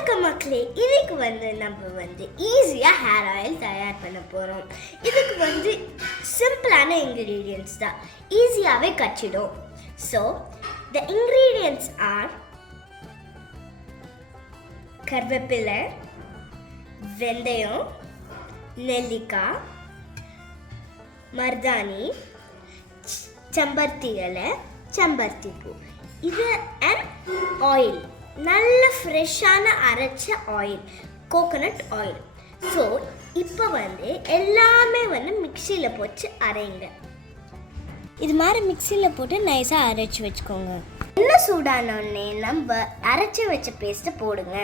வணக்கம் மக்களே, இன்னைக்கு நம்ம ஈஸியாக ஹேர் ஆயில் தயார் பண்ண போகிறோம். இதுக்கு சிம்பிளான இன்க்ரீடியன்ட்ஸ் தான், ஈஸியாகவே கச்சிடும். ஸோ த இன்க்ரீடியன்ட்ஸ் ஆர் கருவேப்பிலை, வெந்தயம், நெல்லிக்காய், மருதாணி, செம்பருத்தி இலை, செம்பருத்தி பூ, இது அண்ட் ஆயில், நல்ல ஃப்ரெஷ்ஷான அரைச்ச ஆயில், கோகோனட் ஆயில். ஸோ இப்போ எல்லாமே மிக்சியில் போட்டு அரைங்க. இது மாதிரி மிக்சியில் போட்டு நைஸாக அரைச்சி வச்சுக்கோங்க. எண்ணெய் சூடானோடனே நம்ம அரைச்சி வச்ச பேஸ்ட்டை போடுங்க.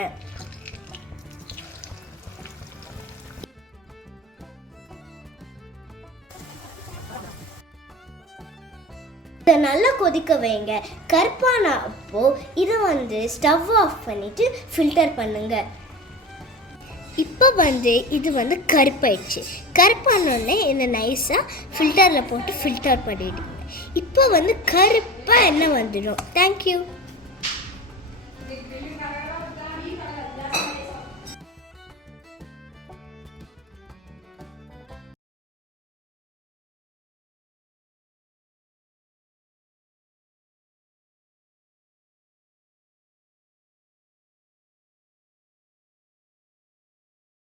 இதை நல்லா கொதிக்க வைங்க. கருப்பான அப்போ இதை ஸ்டவ் ஆஃப் பண்ணிட்டு ஃபில்டர் பண்ணுங்க. இப்போ இது கருப்பாயிடுச்சு. கருப்பானோடனே இந்த நைஸாக ஃபில்டரில் போட்டு ஃபில்டர் பண்ணிவிடுங்க. இப்போ கருப்பாக எண்ணெய் வந்துடும். தேங்க்யூ.